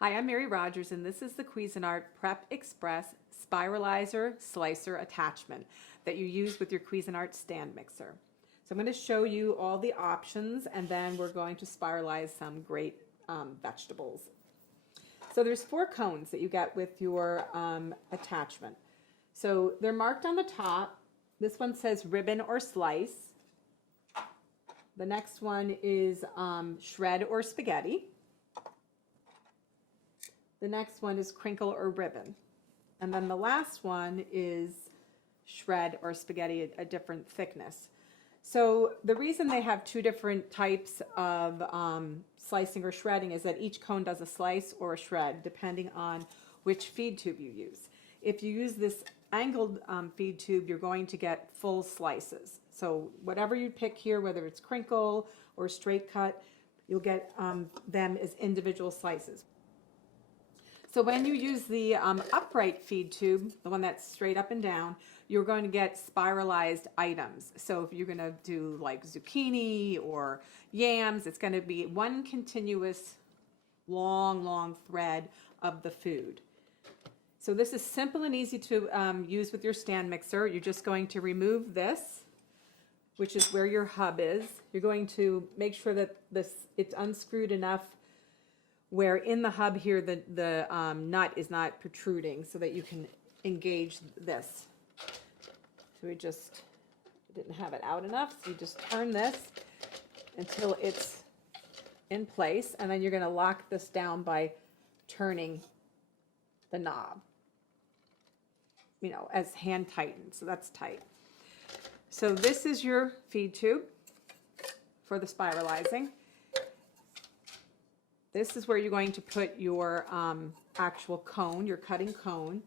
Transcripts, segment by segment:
Hi, I'm Mary Rogers, and this is the Cuisinart Prep Express Spiralizer Slicer Attachment that you use with your Cuisinart stand mixer. So I'm going to show you all the options, and then we're going to spiralize some great vegetables. So there's 4 cones that you get with your attachment. So they're marked on the top. This one says ribbon or slice. The next one is shred or spaghetti. The next one is crinkle or ribbon. And then the last one is shred or spaghetti, a different thickness. So the reason they have 2 different types of slicing or shredding is that each cone does a slice or a shred depending on which feed tube you use. If you use this angled feed tube, you're going to get full slices. So whatever you pick here, whether it's crinkle or straight cut, you'll get them as individual slices. So when you use the upright feed tube, the one that's straight up and down, you're going to get spiralized items. So if you're going to do like zucchini or yams, it's going to be one continuous long thread of the food. So this is simple and easy to use with your stand mixer. You're just going to remove this, which is where your hub is. You're going to make sure that it's unscrewed enough where in the hub here the nut is not protruding so that you can engage this. So we just didn't have it out enough, so you just turn this until it's in place, and then you're going to lock this down by turning the knob, you know, as hand tightened. So that's tight. So this is your feed tube for the spiralizing. This is where you're going to put your actual cone, your cutting cone.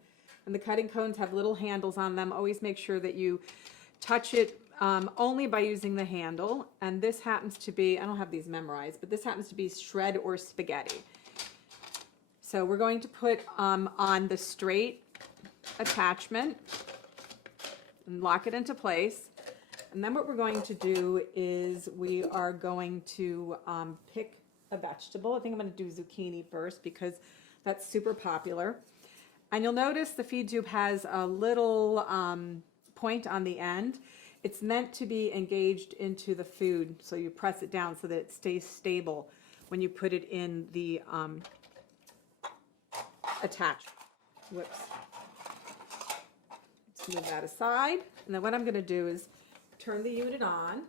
And the cutting cones have little handles on them. Always make sure that you touch it only by using the handle. And this happens to be, I don't have these memorized, but this happens to be shred or spaghetti. So we're going to put on the straight attachment and lock it into place. And then what we're going to do is we are going to pick a vegetable. I think I'm going to do zucchini first because that's super popular. And you'll notice the feed tube has a little point on the end. It's meant to be engaged into the food, so you press it down so that it stays stable when you put it in the attachment. Whoops. Let's move that aside. And then what I'm going to do is turn the unit on.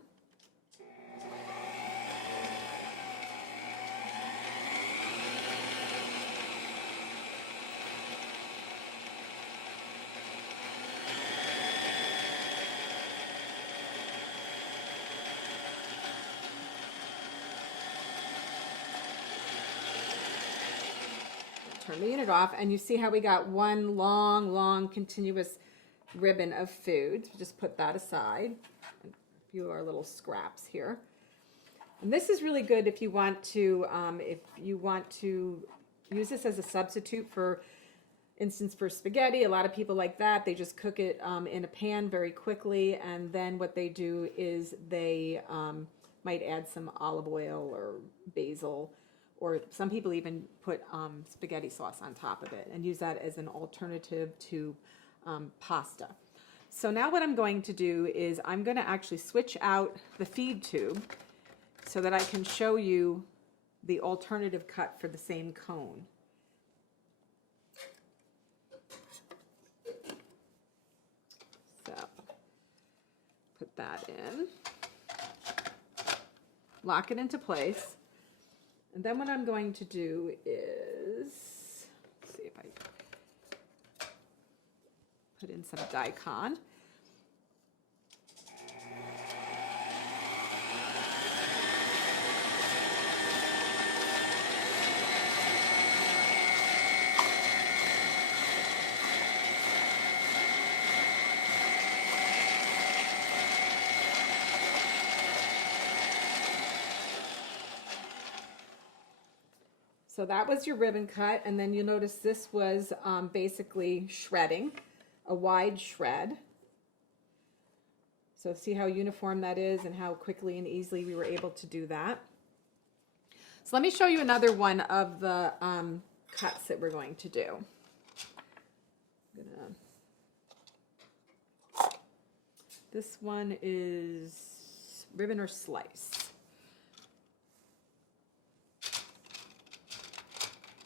Turn the unit off, and you see how we got one long continuous ribbon of food. So just put that aside. A few of our little scraps here. And this is really good if you want to use this as a substitute, for instance, for spaghetti. A lot of people like that. They just cook it in a pan very quickly, and then what they do is they might add some olive oil or basil, or some people even put spaghetti sauce on top of it and use that as an alternative to pasta. So now what I'm going to do is I'm going to actually switch out the feed tube so that I can show you the alternative cut for the same cone. So put that in, lock it into place. And then what I'm going to do is, let's see if I put in some daikon. So that was your ribbon cut, and then you notice this was basically shredding, a wide shred. So see how uniform that is and how quickly and easily we were able to do that. So let me show you another one of the cuts that we're going to do. This one is ribbon or slice.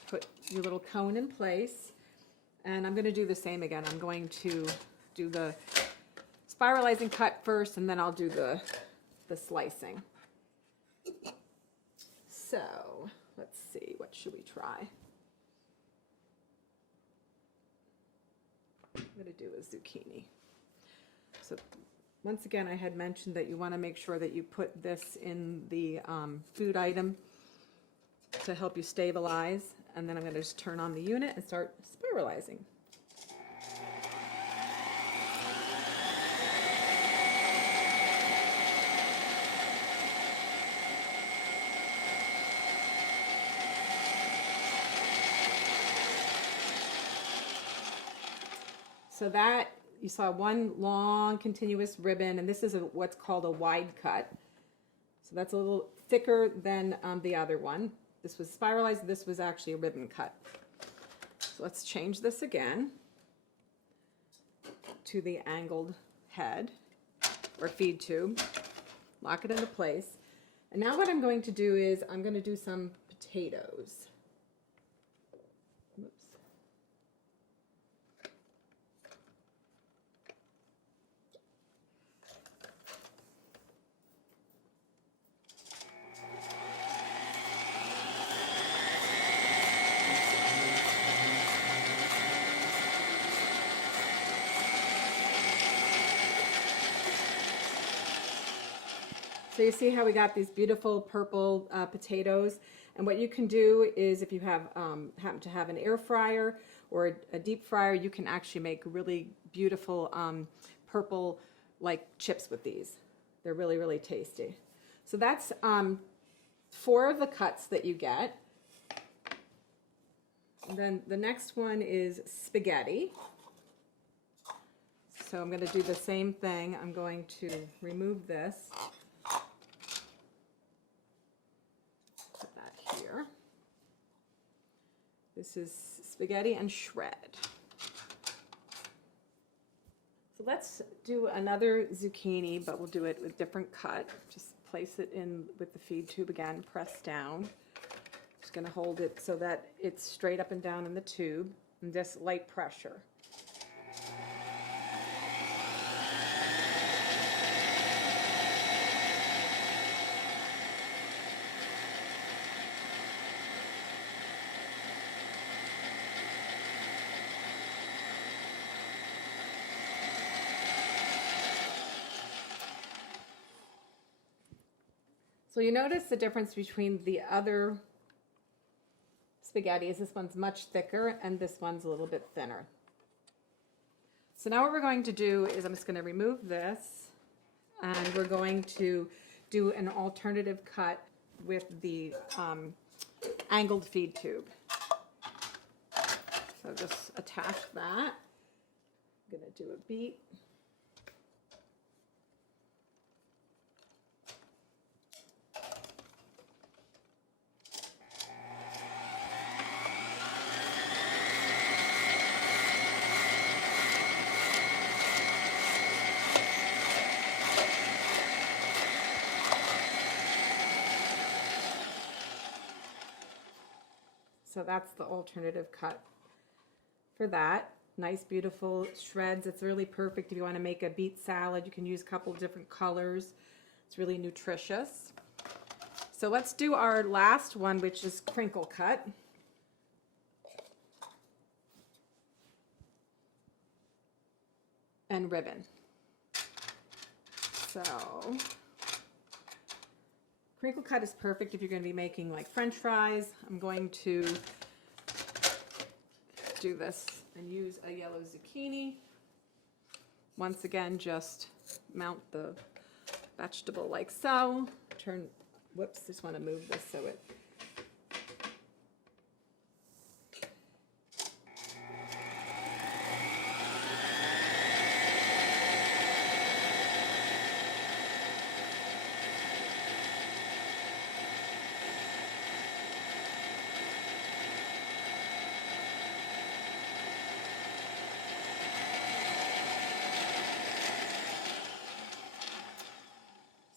Put your little cone in place, and I'm going to do the same again. I'm going to do the spiralizing cut first, and then I'll do the slicing. So let's see, what should we try? I'm going to do a zucchini. So once again, I had mentioned that you want to make sure that you put this in the food item to help you stabilize. And then I'm going to just turn on the unit and start spiralizing. So that, you saw one long continuous ribbon, and this is what's called a wide cut. So that's a little thicker than the other one. This was spiralized, this was actually a ribbon cut. So let's change this again to the angled head or feed tube. Lock it into place. And now what I'm going to do is I'm going to do some potatoes. Oops. So you see how we got these beautiful purple potatoes, and what you can do is if you have happen to have an air fryer or a deep fryer, you can actually make really beautiful purple like chips with these. They're really, really tasty. So that's 4 of the cuts that you get. And then the next one is spaghetti. So I'm going to do the same thing. I'm going to remove this. Here. This is spaghetti and shred. So let's do another zucchini, but we'll do it with different cut. Just place it in with the feed tube again, press down. Just going to hold it so that it's straight up and down in the tube, and just light pressure. So you notice the difference between the other spaghetti is this one's much thicker and this one's a little bit thinner. So now what we're going to do is I'm just going to remove this, and we're going to do an alternative cut with the angled feed tube. So just attach that. I'm going to do a beat. So that's the alternative cut for that. Nice, beautiful shreds. It's really perfect if you want to make a beet salad. You can use a couple different colors. It's really nutritious. So let's do our last one, which is crinkle cut. And ribbon. So crinkle cut is perfect if you're going to be making like French fries. I'm going to do this and use a yellow zucchini. Once again, just mount the vegetable like so. Turn, whoops, just want to move this so it.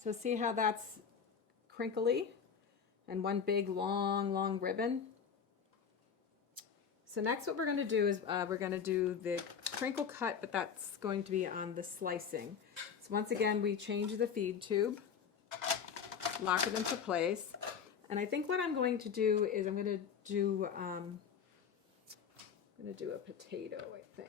So see how that's crinkly and one big long ribbon. So next what we're going to do is we're going to do the crinkle cut, but that's going to be on the slicing. So once again, we change the feed tube, lock it into place. And I think what I'm going to do is I'm going to do a potato, I think.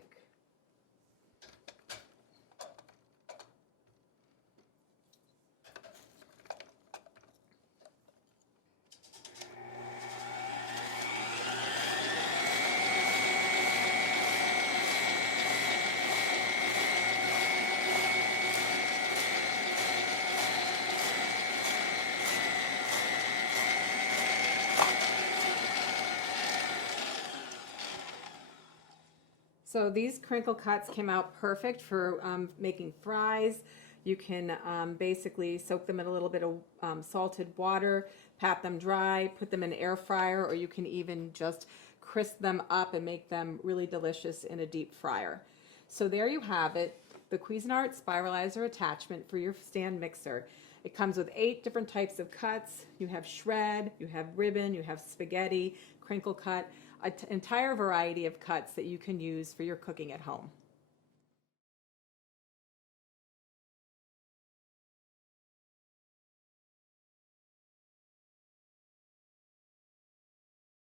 So these crinkle cuts came out perfect for making fries. You can basically soak them in a little bit of salted water, pat them dry, put them in an air fryer, or you can even just crisp them up and make them really delicious in a deep fryer. So there you have it, the Cuisinart Spiralizer attachment for your stand mixer. It comes with 8 different types of cuts. You have shred, you have ribbon, you have spaghetti, crinkle cut, an entire variety of cuts that you can use for your cooking at home.